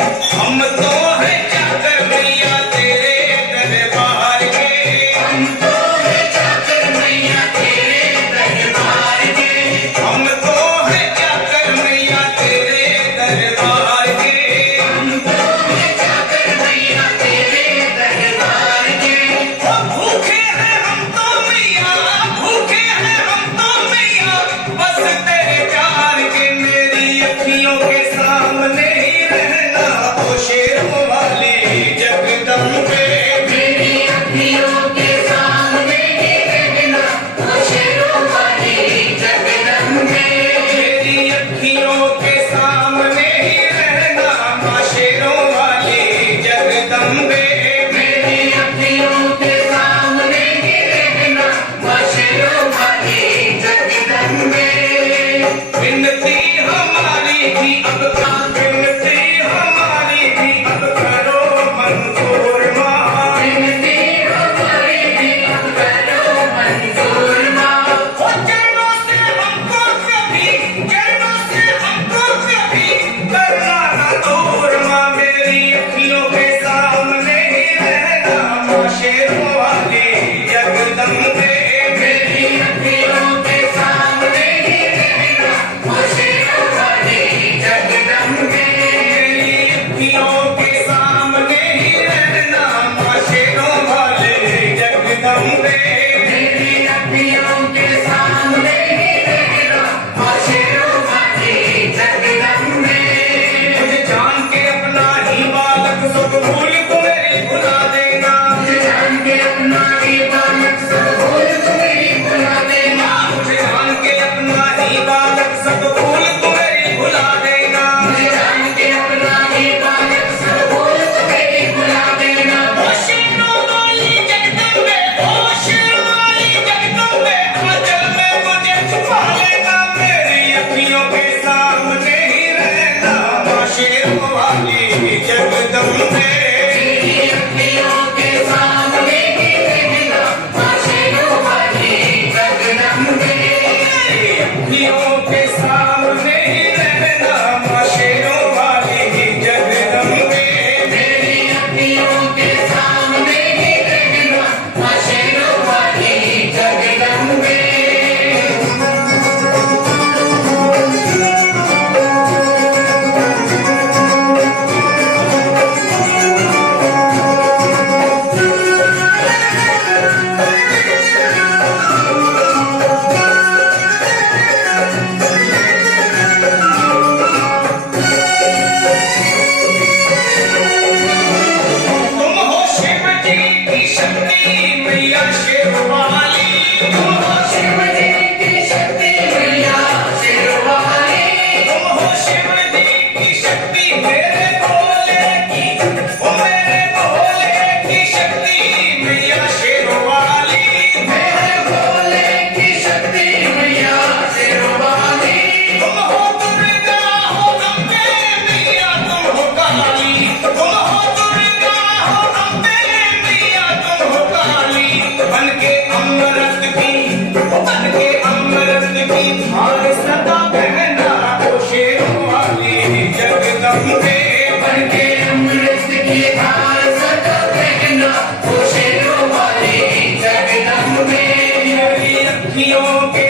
हम तो है जाकर मैया तेरे दरबार के, हम तो है जाकर मैया तेरे दरबार के, हम तो है जाकर मैया तेरे दरबार के, हम तो है जाकर मैया तेरे दरबार के। ओ भूखे हैं हम तो मैया, भूखे हैं हम तो मैया, बस तेरे प्यार के, मेरी अखियों के सामने ही रहना ओ शेरों वाली जगदम्बे, मेरी अखियों के सामने ही रहना ओ शेरों वाली जगदम्बे, मेरी अखियों के सामने ही रहना माँ शेरों वाली जगदम्बे, मेरी अखियों के सामने ही रहना माँ शेरों वाली जगदम्बे। विनती हमारी भी अब विनती हमारी भी अब करो मंजूर माँ, विनती हमारी भी अब करो मंजूर माँ। ओ चरणों से हमको कभी, चरणों से हमको कभी करना न दूर माँ, मेरी अखियों के सामने ही रहना माँ शेरों वाली जगदम्बे, मेरी अखियों के सामने ही रहना माँ शेरों वाली जगदम्बे, मेरी अखियों के सामने ही रहना माँ शेरों वाली जगदम्बे, मेरी अखियों के सामने ही रहना माँ शेरों वाली जगदम्बे। मुझे जान के अपना ही बालक सब भूल को मेरी भुला देना, जान के अपना ही बालक सब भूल को मेरी भुला देना, मुझे जान के अपना ही बालक सब भूल को मेरी भुला देना, जान के अपना ही बालक सब भूल को मेरी भुला देना। ओ शेरों वाली जगदम्बे, ओ शेरों वाली जगदम्बे, आंचल में मुझे छुपा लेना, मेरी अखियों के सामने ही रहना माँ शेरों वाली जगदम्बे, मेरी अखियों के सामने ही रहना माँ शेरों वाली जगदम्बे, मेरी अखियों के सामने ही रहना माँ शेरों वाली जगदम्बे, मेरी अखियों के सामने ही रहना माँ शेरों वाली जगदम्बे। तुम हो शिव जी की शक्ति मैया शेर वाली, तुम हो शिव जी की शक्ति मैया शेरवाली, तुम हो शिव जी की शक्ति मेरे भोले की, ओ मेरे भोले की शक्ति मैया शेर वाली, मेरे भोले की शक्ति मैया शेरवाली, तुम हो दुर्गा हो अम्बे मैया तुम हो काली, तुम हो दुर्गा हो अम्बे मैया तुम हो काली, बन के अमृत की धार सदा बहना ओ शेरों वाली जगदम्बे, बनके अमृत की धार सदा बहना ओ शेरों वाली जगदम्बे, मेरी अखियों के